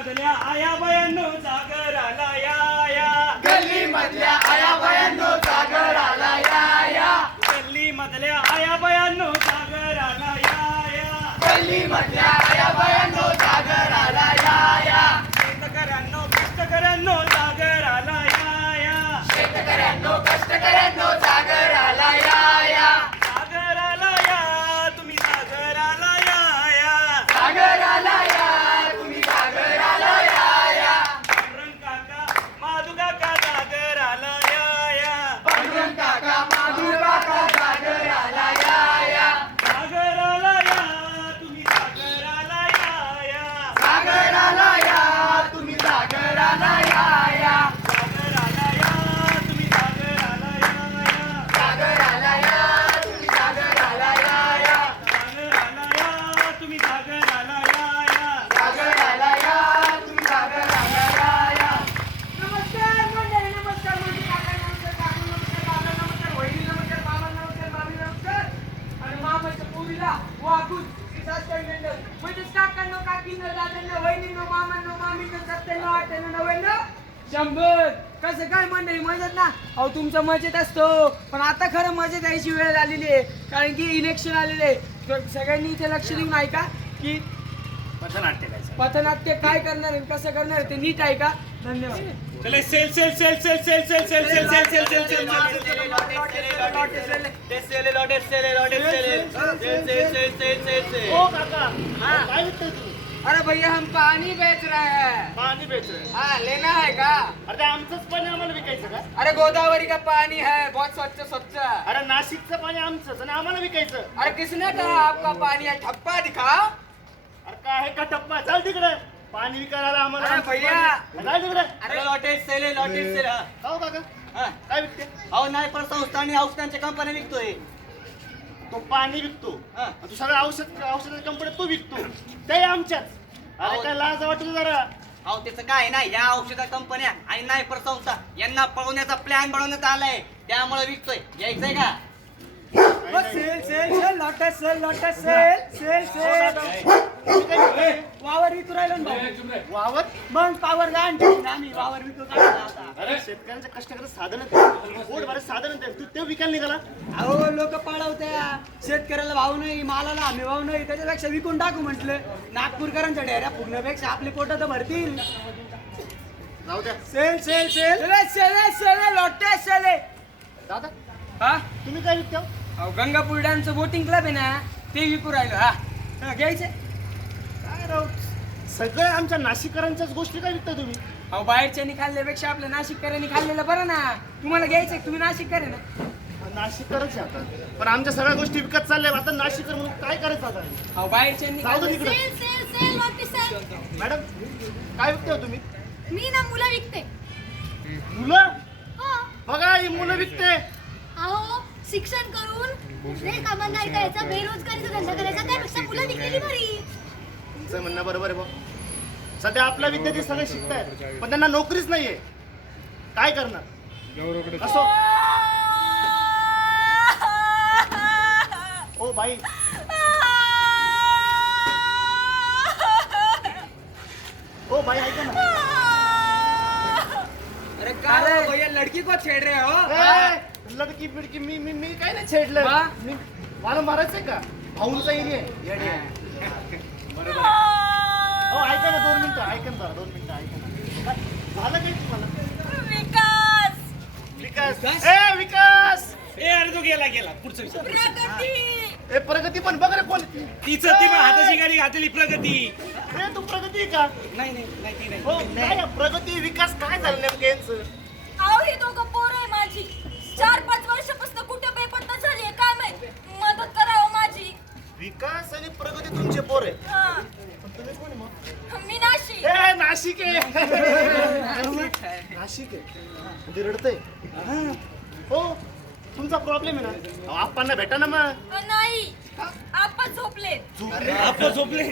मधल्या आया बायांनो जागराला या गल्ली मधल्या आया बायांनो जागराला या गल्ली मधल्या आया बायांनो जागराला या गल्ली मधल्या आया बायांनो जागराला या शेतकऱ्यांनो कष्टकऱ्यांनो जागराला या शेतकऱ्यांनो कष्टकऱ्यांनो जागराला या जागराला या तुम्ही जागराला या जागराला या तुम्ही जागराला या पांडुरंग काका माधू काका जागराला या पांडुरंग काका माधुर काका जागराला या जागराला या तुम्ही जागराला या जागराला या तुम्ही जागराला या जागराला या तुम्ही जागराला या जागराला या तुम्ही जागराला या जागराला या तुम्ही जागराला या जागराला या तुम्ही जागराला या नमस्कार मंडळी, नमस्कार मंडळी, काका नमस्कार, काकू नमस्कार, दादा नमस्कार, वहिनी नमस्कार, मामा नमस्कार, मामी नमस्कार आणि मामाच्या पोरीला वागून सासू मंडळ म्हणजेच काकांनो, काकींनो, दादांनो, वहिनींनो, मामांनो, मामींनो, 97, 98, 99, 100. कसं काय मंडळी मजेत ना? अहो तुमचं मजेत असतो, पण आता खरं मजेत यायची वेळ आलेली आहे, कारण की इलेक्शन आलेले आहे. तर सगळ्यांनी इथे लक्ष देऊन ऐका की पथनाट्य काय करणार आहे, कसं करणार आहे ते नीट ऐका. धन्यवाद. चले सेल sale sale sale sale sale sale sale sale sale sale सेल ओ काका, अरे भैया हम पानी बेच रहे हैं. पाणी बेच रहे हाँ, लेना है का? अरे आमचंच पाणी आम्हाला विकायचं का? अरे गोदावरी का पानी है, बहुत स्वच्छ स्वच्छ. अरे नाशिकचं पाणी आमचंच आणि आम्हाला विकायचं. अरे किसने कहा आपका पानी है? ठप्पा दिखाओ. अरे काय आहे का टप्पा? चाल तिकडे. पाणी विकायला आम्हाला अरे आमचं भैया. पाणी. चाल तिकडे. अरे लॉटेज सेल लॉटेज सेल हो काका काय विकते? अहो नाही पण संस्था आणि औषधांच्या कंपन्या विकतोय तो पाणी विकतो हा. आणि तू सगळं औषधाच्या कंपन्यात तू विकतो ते आमच्याच. अरे अहो. काय लाज वाटतो जरा. अहो त्याचं काय आहे ना, या औषधा कंपन्या आणि नायपर संस्था यांना पळवण्याचा प्लॅन बनवण्यात आलाय, त्यामुळे विकतोय. घ्यायचंय का? सेल सेल सेल लॉटस सेल लॉटस सेल सेल सेल. वावर विकू राहिलो ना भाऊ. वावर मग पावर गांड आम्ही वावर विकू काढला आता. अरे शेतकऱ्यांच्या कष्टाचं साधन पोट भरायचं साधन तू ते विकायला निघाला. अहो लोक पळवत्या, शेतकऱ्याला भाव नाही, मालाला हमी भाव नाही, त्याच्यापेक्षा विकून टाकू म्हटलं. नागपूरकरांच्या डेऱ्या फुगण्यापेक्षा आपली पोट तर भरतील. जाऊ द्या. Sale sale sale sale sale लॉटे सेल. दादा हा, तुम्ही काय विकता? अहो गंगापूर डॅमचं बोटिंग क्लब आहे ना, ते विकू राहिलो. हा घ्यायचे. काय राव सगळ्या आमच्या नाशिककरांच्याच गोष्टी काय विकता तुम्ही? अहो बाहेरच्यानी खाल्ल्यापेक्षा आपल्या नाशिककरांनी खाल्लेलं बरं ना. तुम्हाला घ्यायचंय, तुम्ही नाशिककर आहे ना. नाशिककरच आहे आता. पण आमच्या सगळ्या गोष्टी विकत चालल्या. आता नाशिककर म्हणून काय करायचं आता? अहो बाहेरच्यांनी जाऊ दे खाल्लं- तिकडे. सेल सेल सेल वाटते सेल. मॅडम काय विकते हो तुम्ही? मी ना मुलं विकते. मुलं हो. बघा ही मुलं विकते. अहो शिक्षण करून नाही कामाला नाही करायचं, बेरोजगारीचा धंदा करायचा, त्यापेक्षा मुलं विकलेली बरी. तुमचं म्हणणं बरोबर आहे भाऊ. सध्या आपला विद्यार्थी सगळे शिकतायत पण त्यांना नोकरीच नाहीये. काय करणार? असो ओ बाई ओ बाई ऐका ना. अरे काय भैया लड़की को छेड़ रहे हो? ए, लडकी बिडकी मी मी मी काय नाही छेडलं. वा? मला मारायचंय का? भाऊंचा एरिया आहे. हो ऐका ना 2 मिनिटं ऐका ना जरा 2 मिनिटं ऐका ना. झालं काय तुम्हाला? विकास, विकास ए विकास अरे तो गेला गेला पुढचा विषय प्रगती. ए प्रगती पण बघ रे कोण ती तिचं ती पण हाताची गाडी घातली प्रगती ए तू प्रगती का? नाही नाही नाही ती नाही हो काय प्रगती विकास काय झालं नेमकं यांचं? अहो ही दोघं पोरं आहे माझी. 4-5 वर्षापासून कुठे बेपत्ता झाली आहे काय माहित. मदत करावं माझी. विकास आणि प्रगती तुमचे पोर आहे. हा. पण तुम्ही कोण आहे मग? मी नाशिक. ए नाशिक आहे. नाशिक आहे म्हणजे रडतंय. हो तुमचा प्रॉब्लेम आहे ना. अहो, आप्पांना भेटा ना मग. नाही आपण झोपले. आपण झोपले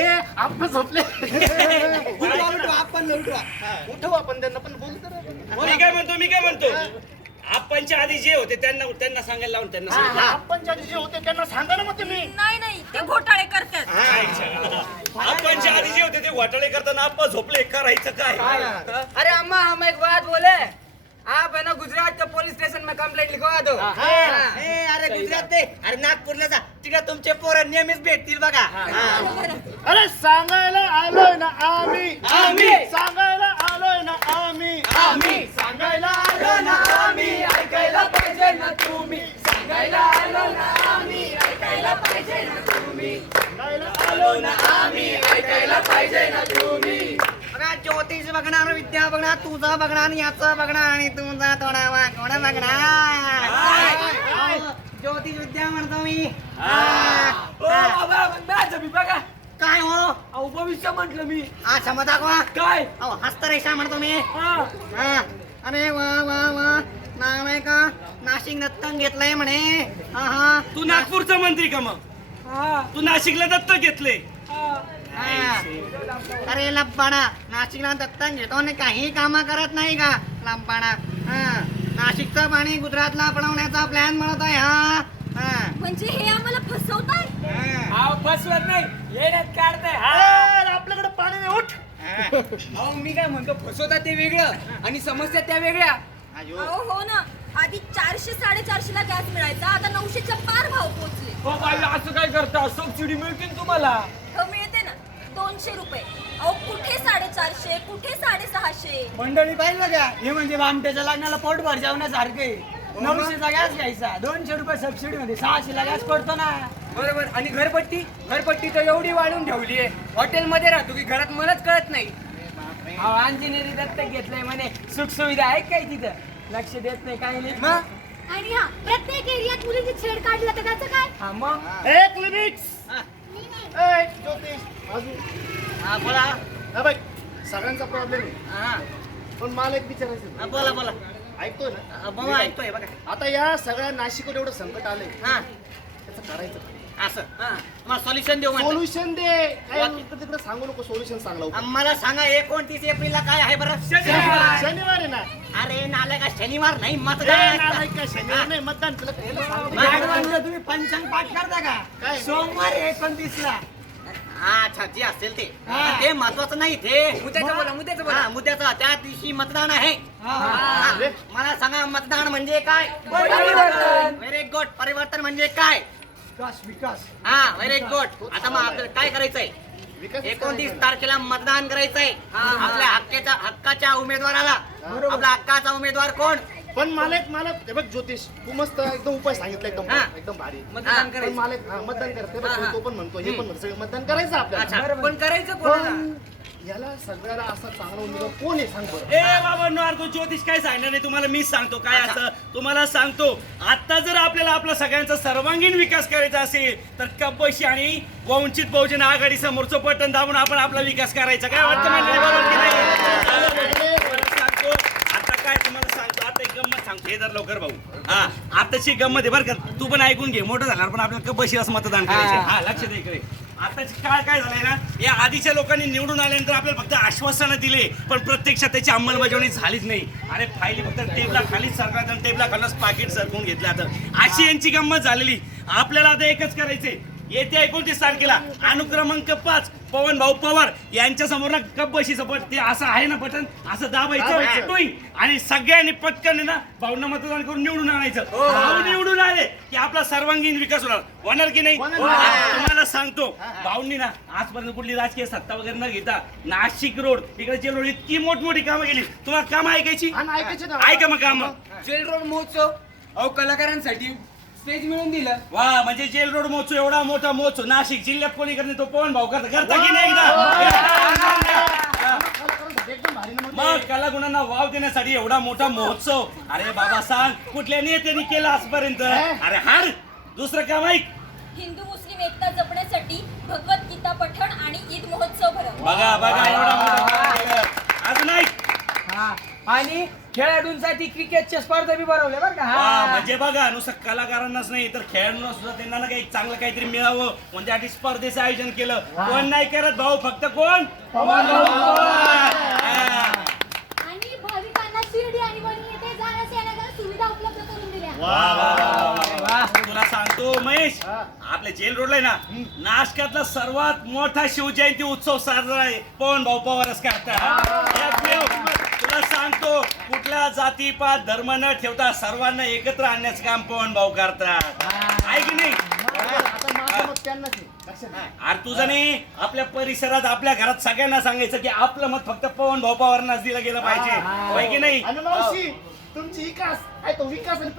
ए आप्पा झोपले. आपण लवकर उठव आपण त्यांना पण बोलू तर आपण. मी काय म्हणतो आपणच्या आधी जे होते त्यांना सांगायला लावून त्यांना सांगा. आपणच्या आधी जे होते त्यांना सांगा ना मग तुम्ही. नाही नाही ते घोटाळे करतात. आपण जे आधी जे होते ते घोटाळे करताना आपण झोपले करायचं काय अरे अम्मा हम एक बात बोले आप है ना गुजरात के पुलिस स्टेशन में कंप्लेंट लिखवा दो ए, अरे गुजरात ते अरे नागपूरला जा तिकडे तुमचे पोरं नेहमीच भेटतील बघा अरे सांगायला आलोय ना आम्ही आम्ही. सांगायला आलोय ना आम्ही सांगायला आलोय ना आम्ही ऐकायला पाहिजे ना तुम्ही सांगायला आलो ना आम्ही ऐकायला पाहिजे ना तुम्ही सांगायला आलो ना आम्ही ऐकायला पाहिजे ना तुम्ही बघा ज्योतिष बघणार विद्या बघणार तुझं बघणार याचं बघणार आणि तुझा थोडा वाकोडा बघणार ज्योतिष विद्या म्हणतो मी बाबा माझं मी बघा काय हो अहो भविष्य म्हटलं मी हा क्षमा दाखवा काय अहो हस्तरेषा म्हणतो मी हा हा. अरे वा वा वा नाव आहे का नाशिक दत्तक घेतलंय म्हणे हा हा तू नागपूरचा मंत्री का मग हा तू नाशिकला दत्तक घेतले हा हा. अरे लंबाडा नाशिकला दत्तक घेतो आणि काही कामं करत नाही का लंबाडा हा नाशिकचं पाणी गुजरातला पळवण्याचा प्लॅन बनवत आहे हा हा म्हणजे हे आम्हाला फसवताय. हा. अहो फसवत नाही येण्यात काढताय हा अरे, आपल्याकडे पाणी नाही उठ अहो मी काय म्हणतो फसवतात ते वेगळं आणि समस्या त्या वेगळ्या अयो. अहो हो ना, आधी 400 450 ला गॅस मिळायचा, आता 900च्या पार भाव पोहोचले. हो बाई असं काय करता सबसिडी मिळतील तुम्हाला हो मिळते ना 200 रुपये. अहो कुठे 450, कुठे 650. मंडळी पाहिलं का हे म्हणजे आमट्याच्या लग्नाला पोट भर जेवण्यासारखे 900चा गॅस घ्यायचा 200 रुपये सबसिडी मध्ये 600ला गॅस पडतो ना बरोबर. आणि घरपट्टी तर एवढी वाढून ठेवली आहे हॉटेलमध्ये राहतो की घरात मलाच कळत नाही. अंजनेरी दत्तक घेतलंय म्हणे सुख सुविधा आहे काय तिथं लक्ष देत नाही काही नाही मग आणि हा प्रत्येक एरियात मुलीची छेड काढला तर त्याचं काय? हा मग एक लिमिक्स ए ज्योतिष अजून हा बोला हा बघ सगळ्यांचा प्रॉब्लेम आहे हा पण मला एक विचारायचं हा, बोला बोला ऐकतोय ना बाबा ऐकतोय बघा आता या सगळ्या नाशिकवर एवढं संकट आलंय हा त्याचं करायचं काय? असं हा मग सॉल्युशन देऊ म्हणतो. सोल्युशन दे काय इकडं तिकडे सांगू नको सोल्युशन सांग लवकर. मला सांगा 29 एप्रिलला काय आहे बरं शनिवार आहे ना अरे नालाय का शनिवार नाही ए, मतदान नालायक का शनिवार नाही मतदान तुला याला सांग. मॅडम तुम्ही पंचांग पाठ करता का काय? सोमवार 29 ला अच्छा जे असेल ते हा. ते महत्वाचं नाही ते मुद्द्याचं बोला, मुद्द्याचं बोला. हा, मुद्द्याचं त्या दिवशी मतदान आहे हा. हा. मला सांगा मतदान म्हणजे काय परिवर्तन. व्हेरी गुड परिवर्तन म्हणजे काय विकास हा व्हेरी गुड आता मग आपल्याला काय करायचंय विकास 29 तारखेला मतदान करायचंय आपल्या हक्काच्या उमेदवाराला बरोबर. आपला हक्काचा उमेदवार कोण पण मला हे बघ ज्योतिष तू मस्त एकदम उपाय सांगितला एकदम हा. एकदम भारी मतदान पण मला मतदान करते बघ, हा. तो पण म्हणतो हे पण म्हणतो सगळं मतदान करायचं आपल्याला अच्छा पण करायचं पण याला सगळ्याला असा चांगला उमेदवार कोण आहे सांग बरं ए बाबा नो तो ज्योतिष काय सांगणार नाही तुम्हाला मीच सांगतो काय असं तुम्हाला सांगतो आता जर आपल्याला आपला सगळ्यांचा सर्वांगीण विकास करायचा असेल तर कब्बशी आणि वंचित बहुजन आघाडी समोरचं बटन दाबून आपण आपला विकास करायचा काय वाटतं मंडळी, बरोबर की नाही? मला सांगतो आता काय तुम्हाला सांगतो आता एक गंमत सांगतो हे जर लवकर भाऊ हा आताची गंमत आहे बरं का तू पण ऐकून घे मोठं झाल्यावर पण आपल्याला कब्बशीलाच मतदान करायचं हा लक्ष दे इकडे आताची काळ काय झालाय ना या आधीच्या लोकांनी निवडून आल्यानंतर आपल्याला फक्त आश्वासनं दिले पण प्रत्यक्षात त्याची अंमलबजावणी झालीच नाही अरे फायली फक्त टेबला खालीच सरकारचं टेबला खालच पाकिट सरकून घेतलं आता अशी यांची गंमत झालेली आपल्याला आता एकच करायचंय येत्या 29 तारखेला अनुक्रमांक 5 पवन भाऊ पवार यांच्या समोर ना कब्बशीचं बट ते असं आहे ना बटन असं दाबायचं दाबायचं. टुई. आणि सगळ्यांनी पटकन ना भाऊंना मतदान करून निवडून आणायचं भाऊ निवडून आले की आपला सर्वांगीण विकास होणार की नाही होणार. आता तुम्हाला सांगतो भाऊंनी ना आजपर्यंत कुठली राजकीय सत्ता वगैरे न घेता नाशिक रोड इकडे रोड इतकी मोठमोठी कामं केली तुम्हाला कामं ऐकायची आणि ऐकायचे ना ऐका मग कामं जेल रोड महोत्सव अहो कलाकारांसाठी स्टेज मिळून दिलं वा म्हणजे जेल रोड मोचो एवढा मोठा मोचो नाशिक जिल्ह्यात कोणी करणे तो पवन भाऊ करता की नाही एकदा एकदम भारी ना मग. मग कलागुणांना वाव देण्यासाठी एवढा मोठा महोत्सव अरे बाबा सांग कुठल्या नेत्यांनी केला आजपर्यंत अरे हार दुसरं काम ऐक हिंदू मुस्लिम एकता जपण्यासाठी भगवद्गीता पठण आणि ईद महोत्सव भरव. बघा बघा एवढा मोठा केलं. अजून ऐक हा आणि खेळाडूंसाठी क्रिकेटच्या स्पर्धा बी भरवल्या बरं का वा, म्हणजे बघा नुसतं कलाकारांनाच नाही तर खेळाडूंना सुद्धा त्यांना ना काही चांगलं काहीतरी मिळावं म्हणून त्यासाठी स्पर्धेचं आयोजन केलं कोण नाही करत भाऊ फक्त कोण पवन भाऊ. हा. आणि भाविकांना शिर्डी आणि वणी येथे जाण्यास येण्याच्या सुविधा उपलब्ध करून दिल्या. वा वा वा वा वा. तुला सांगतो महेश आपल्या जेल रोडला आहे ना नाशकातला सर्वात मोठा शिवजयंती उत्सव साजरा आहे पवन भाऊ पवारच करतात. एकमेव तुला सांगतो कुठल्या जातीपात धर्म न ठेवता सर्वांना एकत्र आणण्याचं काम पवन भाऊ करतात. आहे की नाही? आता माझं मत त्यांनाच आहे. लक्षात घ्या. अरे तुझं नाही आपल्या परिसरात आपल्या घरात सगळ्यांना सांगायचं की आपलं मत फक्त पवन भाऊ पवारांनाच दिलं गेलं पाहिजे. होय की नाही? आणि मावशी तुमची विकास आहे तो विकास आणि